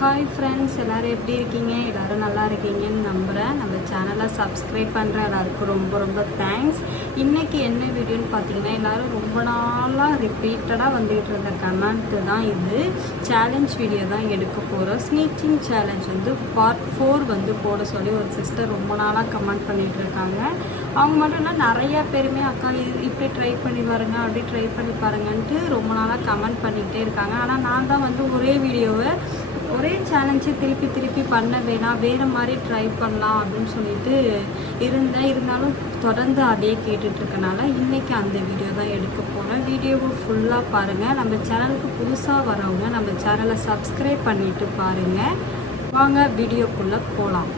Hi friends எல்லோரும் எப்படி இருக்கீங்க? எல்லோரும் நல்லா இருக்கீங்கன்னு நம்புகிறேன் நம்ம சேனலை சப்ஸ்கிரைப் பண்ணுற எல்லாருக்கும் ரொம்ப ரொம்ப தேங்க்ஸ் இன்றைக்கி என்ன வீடியோன்னு பார்த்தீங்கன்னா எல்லோரும் ரொம்ப நாளாக ரிப்பீட்டடாக வந்துகிட்டு இருந்த கமெண்ட்டு தான் இது. சேலஞ்ச் வீடியோ தான் எடுக்க போகிறோம் ஸ்னீச்சிங் சேலஞ்ச் வந்து பார்ட் ஃபோர் வந்து போட சொல்லி ஒரு சிஸ்டர் ரொம்ப நாளாக கமெண்ட் பண்ணிகிட்டு இருக்காங்க. அவங்க மட்டும் இல்லை நிறையா பேருமே அக்கா இது இப்படி ட்ரை பண்ணி பாருங்க அப்படி ட்ரை பண்ணி பாருங்கன்ட்டு ரொம்ப நாளாக கமெண்ட் பண்ணிக்கிட்டே இருக்காங்க. ஆனால் நான் தான் வந்து ஒரே வீடியோவை ஒரே சேலஞ்சு திருப்பி திருப்பி பண்ண வேணாம். வேறு மாதிரி ட்ரை பண்ணலாம் அப்படின்னு சொல்லிட்டு இருந்தேன். இருந்தாலும் தொடர்ந்து அதே கேட்டுட்ருக்கனால இன்றைக்கி அந்த வீடியோ தான் எடுக்க போகிறேன் வீடியோவை ஃபுல்லாக பாருங்கள் நம்ம சேனலுக்கு புதுசாக வரவங்க நம்ம சேனலை சப்ஸ்கிரைப் பண்ணிவிட்டு பாருங்கள் வாங்க வீடியோக்குள்ளே போகலாம்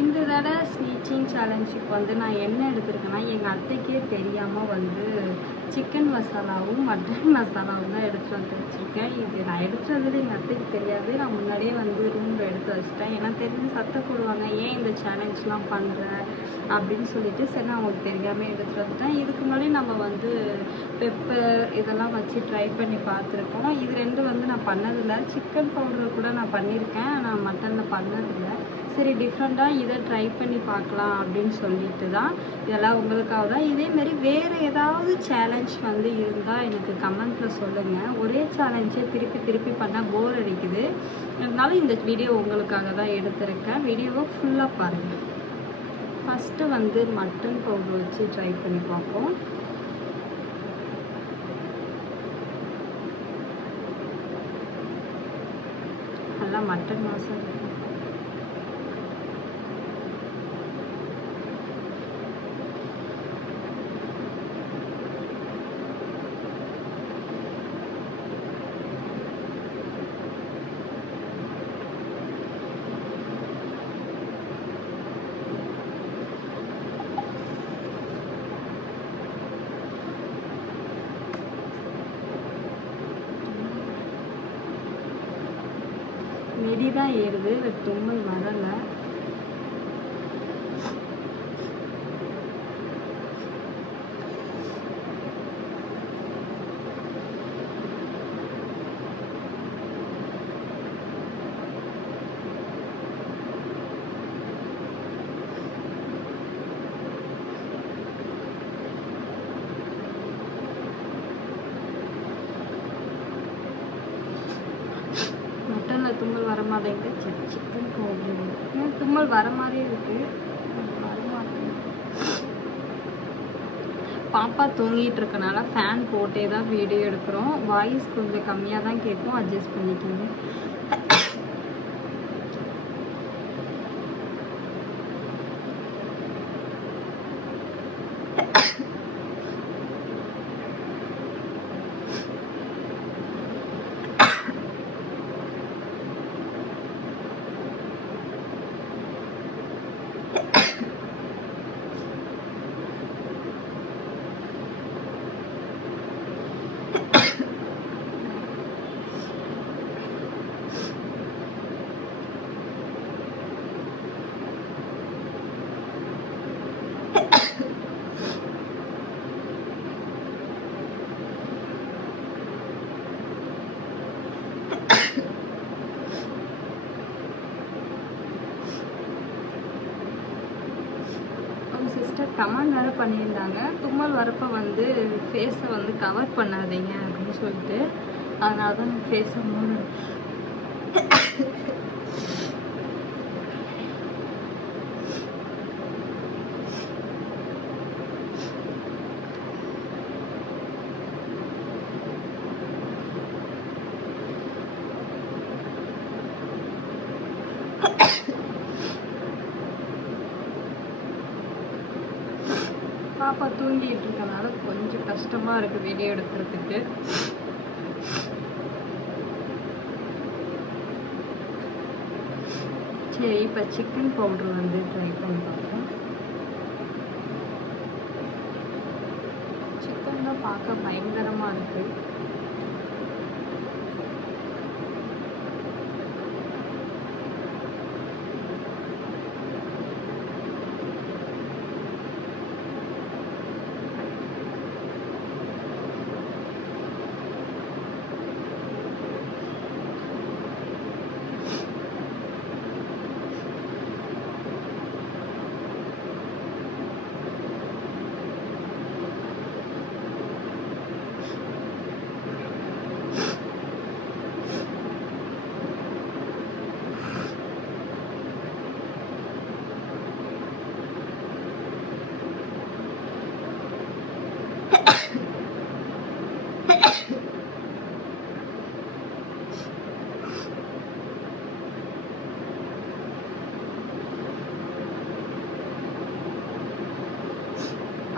இந்த தடவை ஸ்னீச்சிங் சேலஞ்சுக்கு வந்து நான் என்ன எடுத்திருக்கேன்னா எங்கள் அத்தைக்கே தெரியாமல் வந்து சிக்கன் மசாலாவும் மட்டன் மசாலாவும் தான் எடுத்துகிட்டு வந்து வச்சுருக்கேன் இது நான் எடுத்துகிட்டு வந்தது எங்கள் அத்தைக்கு தெரியாது. நான் முன்னாடியே வந்து ரூமில் எடுத்து வச்சிட்டேன். ஏன்னா தெரிஞ்சு சத்தம் போடுவாங்க ஏன் இந்த சேலஞ்ச்லாம் பண்ணுற அப்படின்னு சொல்லிட்டு சரி நான் அவங்களுக்கு தெரியாமல் எடுத்துகிட்டு வந்துட்டேன். இதுக்கு முன்னாடி நம்ம வந்து பெப்பர் இதெல்லாம் வச்சு ட்ரை பண்ணி பார்த்துருக்கோம். இது ரெண்டும் வந்து நான் பண்ணதில்லை. சிக்கன் பவுடர் கூட நான் பண்ணியிருக்கேன். ஆனால் மட்டனில் பண்ணதில்லை. சரி டிஃப்ரெண்ட்டாக இதை ட்ரை பண்ணி பார்க்கலாம் அப்படின்னு சொல்லிட்டு தான் இதெல்லாம் உங்களுக்காக தான். இதேமாரி வேறு ஏதாவது சேலஞ்ச் வந்து இருந்தால் எனக்கு கமெண்ட்டில் சொல்லுங்கள் ஒரே சேலஞ்சே திருப்பி திருப்பி பண்ணால் போர் அடிக்குது. அதனால இந்த வீடியோ உங்களுக்காக தான் எடுத்திருக்கேன். வீடியோவை ஃபுல்லாக பாருங்கள் ஃபஸ்ட்டு வந்து மட்டன் பவுடர் வச்சு ட்ரை பண்ணி பார்ப்போம். நல்லா மட்டன் மாசம் நெடி தான் ஏறுது பட் தும்மல் வரலை மட்டனில் தும்மல் வர மாட்டேங்குது சிக்கன் பவுடர் தும்மல் வர மாதிரியே இருக்கு? வர பாப்பா தூங்கிட்டு இருக்கனால ஃபேன் போட்டே தான் வீடியோ எடுக்கிறோம். வாய்ஸ் கொஞ்சம் கம்மியாக தான் கேட்கும். அட்ஜஸ்ட் பண்ணிக்கோங்க அவங்க சிஸ்டர் கமெண்ட் வேறு பண்ணியிருந்தாங்க. தும்மல் வரப்போ வந்து ஃபேஸை வந்து கவர் பண்ணாதீங்க அப்படின்னு சொல்லிட்டு. அதனால தான் ஃபேஸை மூணு பாப்பா தூங்கிட்டு இருக்கனால கொஞ்சம் கஷ்டமாக இருக்குது வீடியோ எடுக்கிறதுக்கு. சரி இப்போ சிக்கன் பவுடர் வந்து ட்ரை பண்ணி பார்ப்போம். சிக்கன் தான் பார்க்க பயங்கரமாக இருக்குது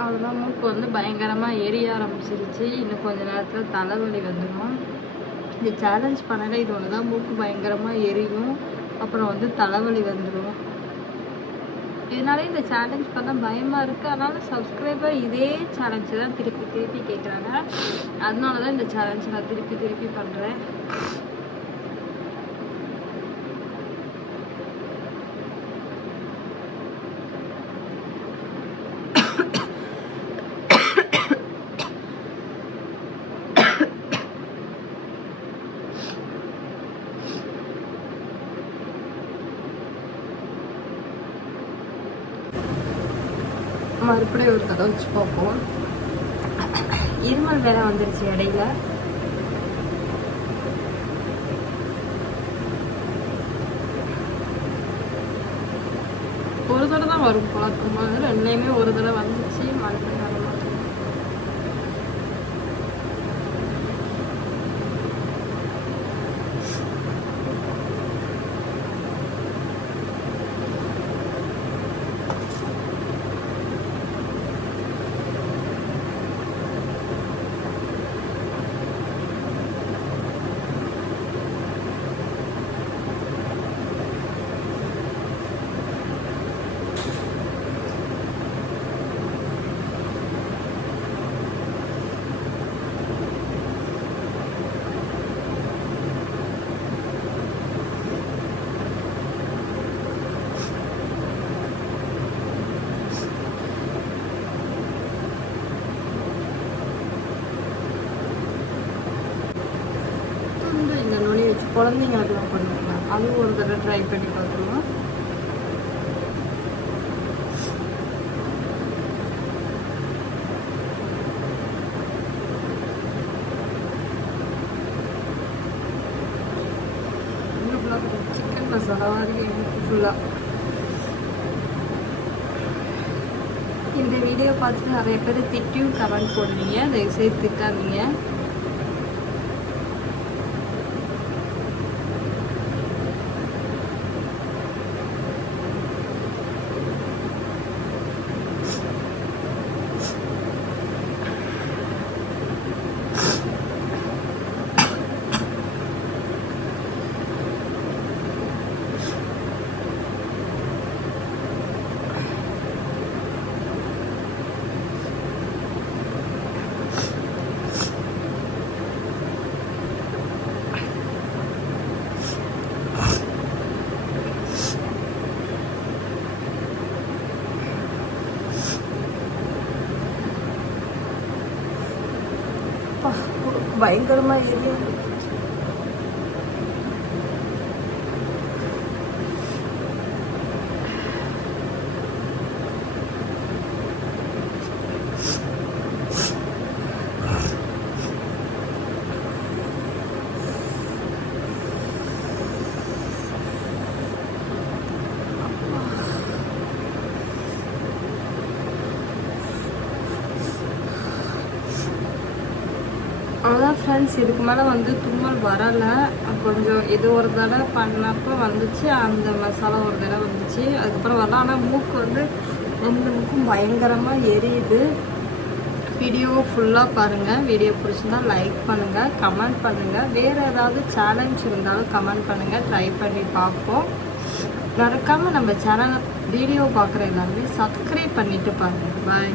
அவ்வளோதான் மூக்கு வந்து பயங்கரமாக எரிய ஆரம்பிச்சிருச்சு. இன்னும் கொஞ்ச நேரத்தில் தலைவலி வந்துடும் இந்த சேலஞ்ச் பண்ணல இது ஒன்று தான் மூக்கு பயங்கரமாக எரியும். அப்புறம் வந்து தலைவலி வந்துடும் இதனால இந்த சேலஞ்ச் பார்த்தா பயமாக இருக்குது அதனால சப்ஸ்கிரைபர் இதே சேலஞ்சு தான் திருப்பி திருப்பி கேட்குறாங்க அதனால தான் இந்த சேலஞ்ச் நான் திருப்பி திருப்பி பண்ணுறேன் மறுபடியும் ஒரு கதை வச்சு பார்ப்போம். இருமல் வேலை வந்துருச்சு இடையில. ஒரு தடவை தான் வரும் பழக்கம் ரெண்டுலேயுமே ஒரு தடவை வந்துச்சு. மறுபடியும் வர மாட்டேங்குது. வந்து இந்த நுனி வச்சு குழந்தைங்களுக்குலாம் பண்ணுவாங்க அதுவும் ஒரு தடவை ட்ரை பண்ணி பார்க்கலாம் சிக்கன் மசாலா மாதிரி ஃபுல்லாக இந்த வீடியோ பார்த்துட்டு நிறைய பேர் திட்டியும் கமெண்ட் போடுவீங்க தயவுசெய்து திட்டாதீங்க. பயங்கரமா எரியும் அவ்வளோதான் ஃப்ரெண்ட்ஸ் இதுக்கு மேலே வந்து தும்மல் வரலை. கொஞ்சம் இது ஒரு தடவை பண்ணப்போ வந்துச்சு. அந்த மசாலா ஒரு தடவை வந்துச்சு. அதுக்கப்புறம் வரல. ஆனால் மூக்கு வந்து ரெண்டு மூக்கும் பயங்கரமாக எரியுது. வீடியோ ஃபுல்லாக பாருங்கள் வீடியோ பிடிச்சிருந்தா லைக் பண்ணுங்கள் கமெண்ட் பண்ணுங்கள் வேறு ஏதாவது சேலஞ்ச் இருந்தாலும் கமெண்ட் பண்ணுங்கள் ட்ரை பண்ணி பார்ப்போம். மறக்காமல் நம்ம சேனலை வீடியோ பார்க்குற எல்லாருமே சப்ஸ்கிரைப் பண்ணிவிட்டு பாருங்கள் பாய்